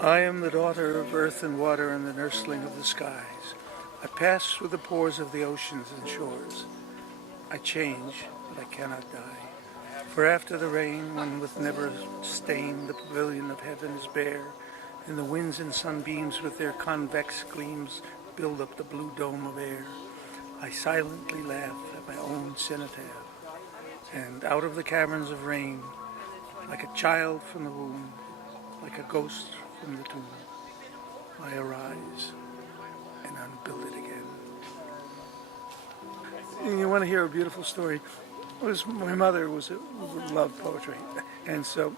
I am the daughter of earth and water and the nursling of the skies. I pass through the pores of the oceans and shores. I change, but I cannot die. For after the rain, when with never stain the pavilion of heaven is bare, and the winds and sunbeams with their convex gleams build up the blue dome of air, I silently laugh at my own cenotaph, and out of the caverns of rain, like a child from the womb, like a ghost from the tomb, I arise and unbuild it again. And you want to hear a beautiful story? My mother loved poetry, and so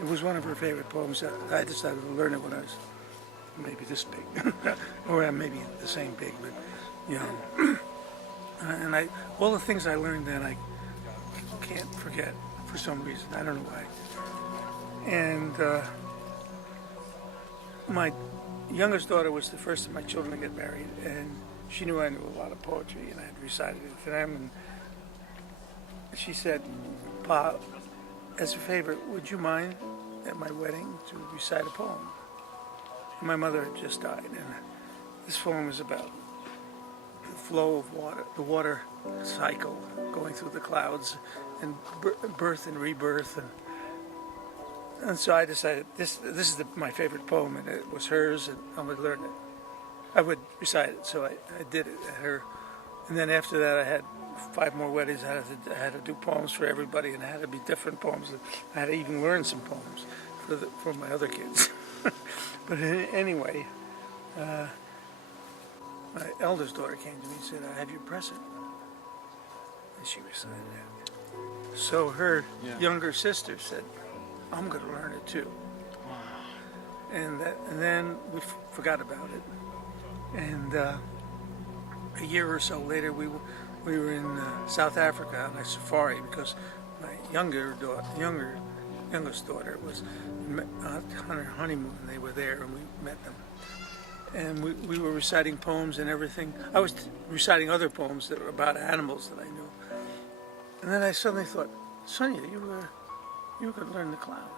it was one of her favorite poems. I decided to learn it when I was maybe this big, or maybe the same big, but young. And all the things I learned then, I can't forget for some reason. I don't know why. And my youngest daughter was the first of my children to get married, and she knew I knew a lot of poetry, and I had recited it to them. And she said, "Pa, as a favor, would you mind at my wedding to recite a poem?" And my mother had just died, and this poem is about the flow of water, the water cycle going through the clouds, and birth and rebirth, and so I decided this is my favorite poem, and it was hers, and I would learn it. I would recite it, so I did it at her. And then after that, I had 5 more weddings. I had to do poems for everybody, and it had to be different poems. I had to even learn some poems for my other kids. But anyway, my eldest daughter came to me and said, "I have your present," and she recited it. So her younger sister said, "I'm going to learn it too." And then we forgot about it. And a year or so later, we were in South Africa on a safari because my youngest daughter was on her honeymoon. They were there, and we met them. And we were reciting poems and everything. I was reciting other poems that were about animals that I knew. And then I suddenly thought, "Sonia, you were going to learn the cloud."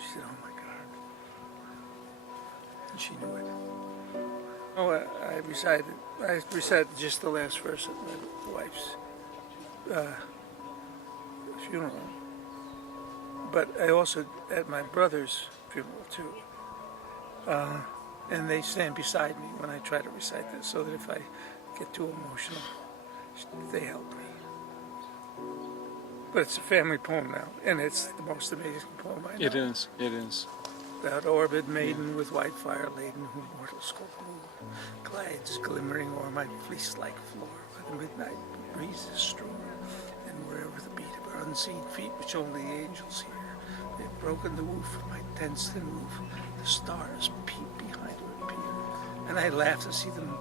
She said, "Oh my God." And she knew it. Oh, I recited just the last verse at my wife's funeral. But I also, at my brother's funeral too. And they stand beside me when I try to recite this, so that if I get too emotional, they help me. But it's a family poem now, and it's the most amazing poem I know. It is. That orbed maiden with white fire laden, whom mortals call blue, glides glimmering o'er my fleece-like floor, where the midnight breezes strew, and wherever the beat of her unseen feet, which only the angels hear, they've broken the woof of my thin roof, the stars peep behind her appear, and I laugh to see them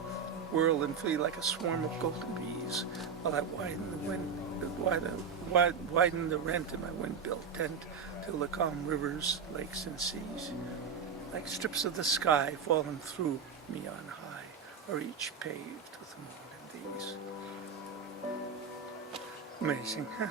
whirl and flee like a swarm of golden bees, while I widen the rent in my wind-built tent, till the calm rivers, lakes, and seas, like strips of the sky fallen through me on high, are each paved with the moon and these. Amazing, huh?